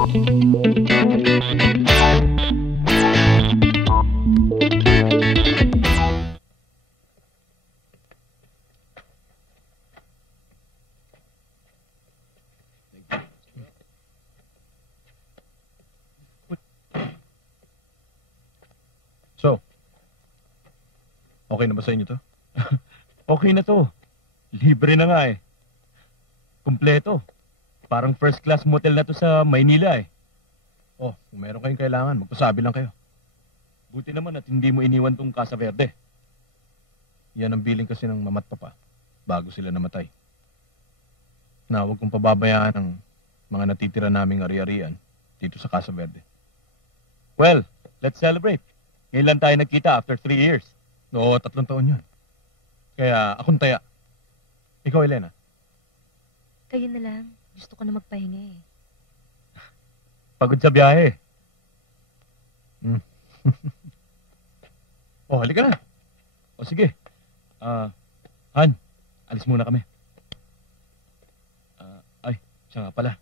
So, okay na ba sa inyo to? Okay na to. Libre na nga eh. Kumpleto. Parang first class motel na to sa Maynila eh. Oh, kung meron kayong kailangan, magpasabi lang kayo. Buti naman at hindi mo iniwan tong Casa Verde. Yan ang billing kasi ng mama't papa bago sila namatay. Na huwag kong pababayaan ang mga natitira naming ari-arian dito sa Casa Verde. Well, let's celebrate. Ngayon lang tayo nagkita after 3 years. Oo, 3 taon yun. Kaya akong taya. Ikaw, Elena? Kayo na lang. Gusto ko na magpahinga eh. Pagod sa biyahe. Oh, halika na. O sige. Han, alis muna kami. Ay, siya nga pala.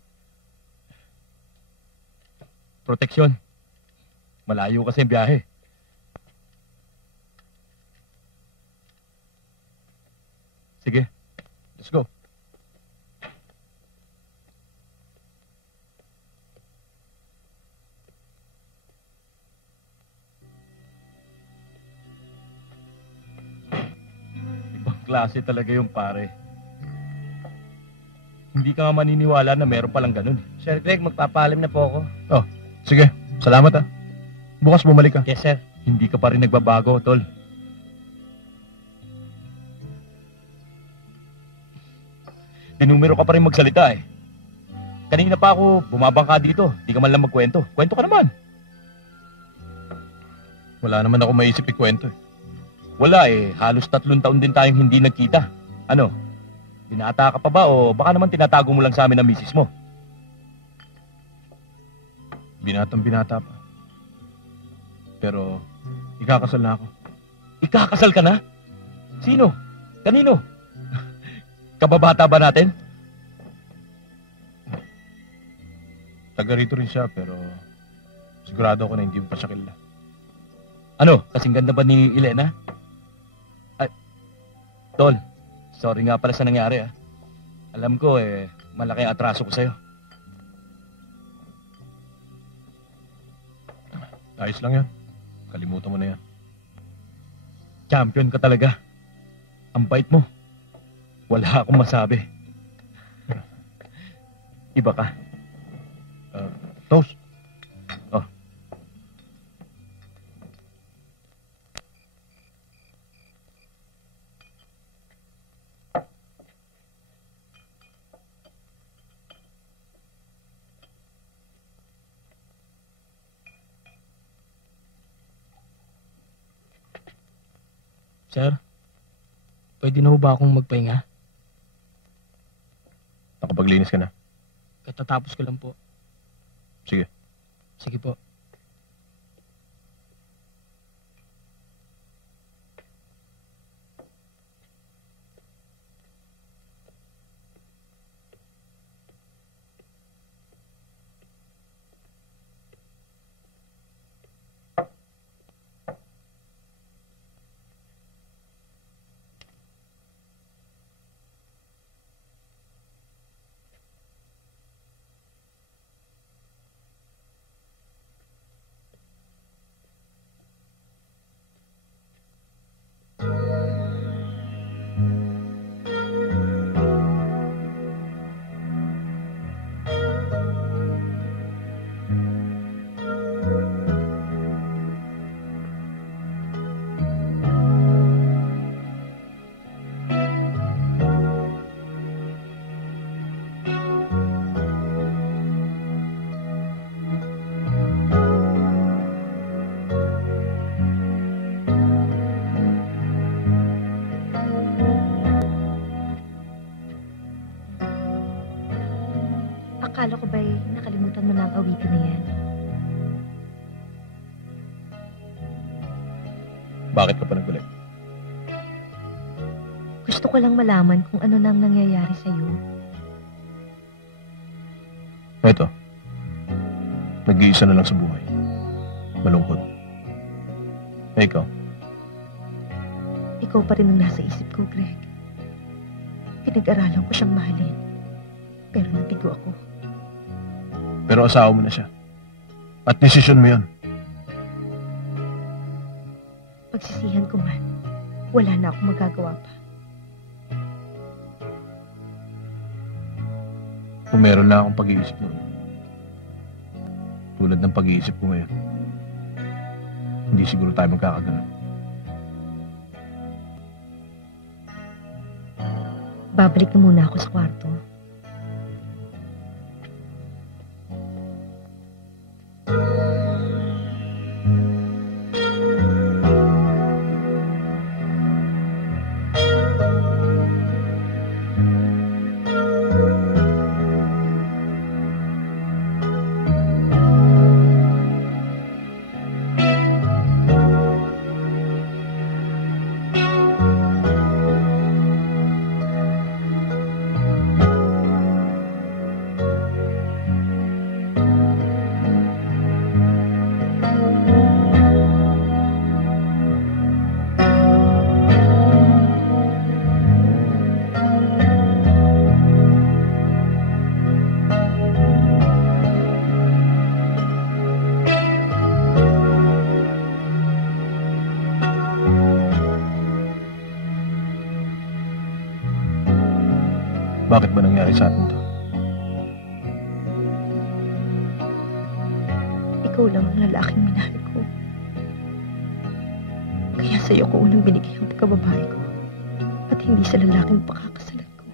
Proteksyon. Malayo kasi ang biyahe. Sige, let's go. Ibang klase talaga yung pare. Hindi ka nga maniniwala na meron palang ganun. Sir Greg, magpapalim na po ako. Oh, sige. Salamat ah. Bukas bumalik ka. Yes, sir. Hindi ka pa rin nagbabago, tol. Dinumero ka pa rin magsalita eh. Kanina pa ako bumabangka dito. Di ka man lang magkwento. Kwento ka naman. Wala naman ako maisip ikwento eh. Wala eh. Halos 3 taon din tayong hindi nagkita. Ano? Binata ka pa ba o baka naman tinatago mo lang sa amin ang misis mo? Binatang binata pa. Pero ikakasal na ako. Ikakasal ka na? Sino? Kanino? Kababata ba natin? Taga rito rin siya, pero sigurado ako na hindi mo pa siya kilala. Ano? Kasing ganda ba ni Elena? Ay, tol, sorry nga pala sa nangyari ah. Alam ko eh, malaki ang atraso ko sa'yo. Ayos lang yan. Kalimutan mo na yan. Champion ka talaga. Ang bait mo. Wala akong masabi. Iba ka. Toast. Oh. Sir, pwede na ho ba akong magpahinga? Nakapaglinis ka na. Katatapos ko lang po. Sige. Sige po. Akala ko ba'y nakalimutan mo na ang awitin na yan? Bakit ka pa nagulit? Gusto ko lang malaman kung ano nang nangyayari sa'yo. Ito. Nag-iisa na lang sa buhay. Malungkot. Eh, ikaw? Ikaw pa rin ang nasa isip ko, Greg. Pinag-aralan ko siyang mahalin. Pero natigo ako. Pero asawa mo na siya. At desisyon mo yan. Pagsisihan ko man, wala na akong magagawa pa. Kung meron na akong pag-iisip noon, tulad ng pag-iisip ko ngayon, hindi siguro tayo magkakaganon. Babalik na muna ako sa kwarto. Bakit ba nangyari sa atin to? Ikaw lang ang lalaking minahal ko. Kaya sa'yo ko unang binigay ang pagkababae ko. At hindi sa lalaking pakakasalan ko.